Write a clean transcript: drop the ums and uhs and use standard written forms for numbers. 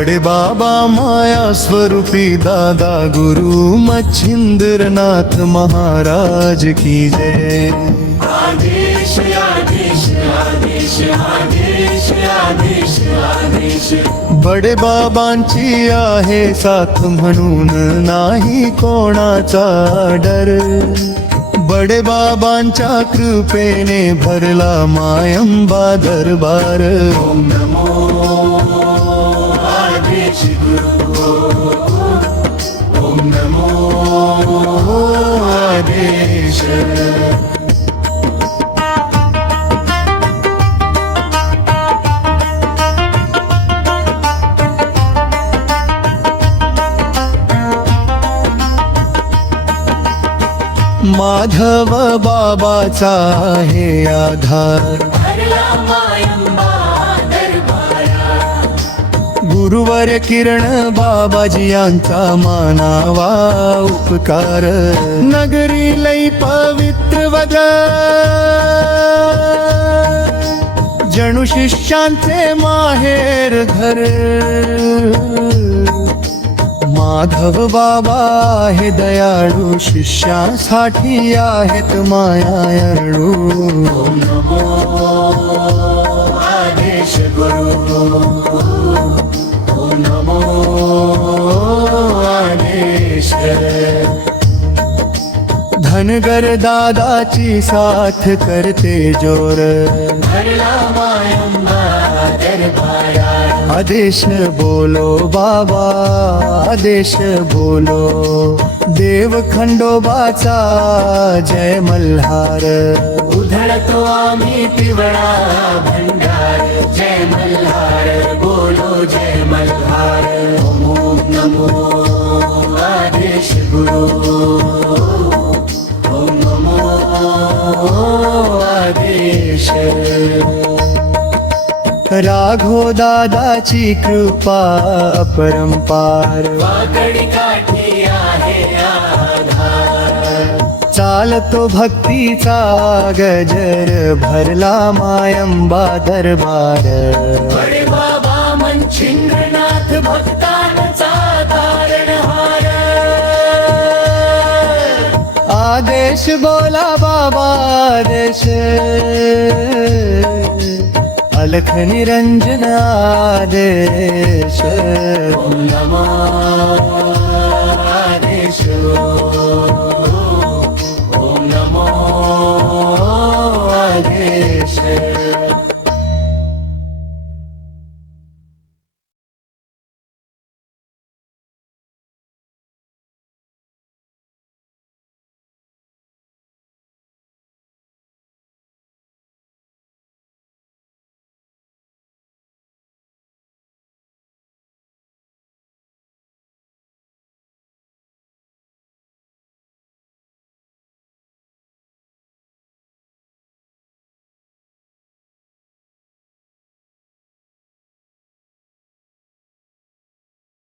बड़े बाबा माया स्वरूपी दादा गुरु मच्छिंद्रनाथ महाराज की जय। आदेश आदेश आदेश आदेश आदेश आदेश। बड़े बाबांची आहे साथ म्हणून नाही कोणाचा डर। बड़े बाबांच्या कृपेने भरला मायंबा दरबार। ओम नमो आदेश गुरु, ओम नमो आदेश। माधव बाबाचा आहे आधार। भरला मायंबा दरबारा। गुरुवर किरण बाबाजी यांचा मानावा उपकार। नगरी लई पवित्र वद जणू शिष्यांचे माहेर घर। माधव बाबा हे दयाळू शिष्यासाठी आहेत मायाळू। ओम नमो आदेश गुरु, ओम नमो आदेश। धनगर दादाची साथ करते जोर। भरला मायंबा दरबारा। आदेश बोलो बाबा आदेश बोलो। देव खंडोबाचा जय मल्हार। उधळतो आम्ही पिवळा भंडार। जय मल्हार बोलो जय मल्हार। ओम नमो आदेश गुरु, ओम नमो आदेश। राघो दादाची कृपा अपरंपार। वाकडी काठी आहे आधार। चालतो भक्तीचा गजर भरला मायंबा दरबार। बडे बाबा मच्छिंद्रनाथ भक्तांचा तारणहार। आदेश बोला बाबा आदेश। अलख निरंजन आदेश। ओम नमो आदेश।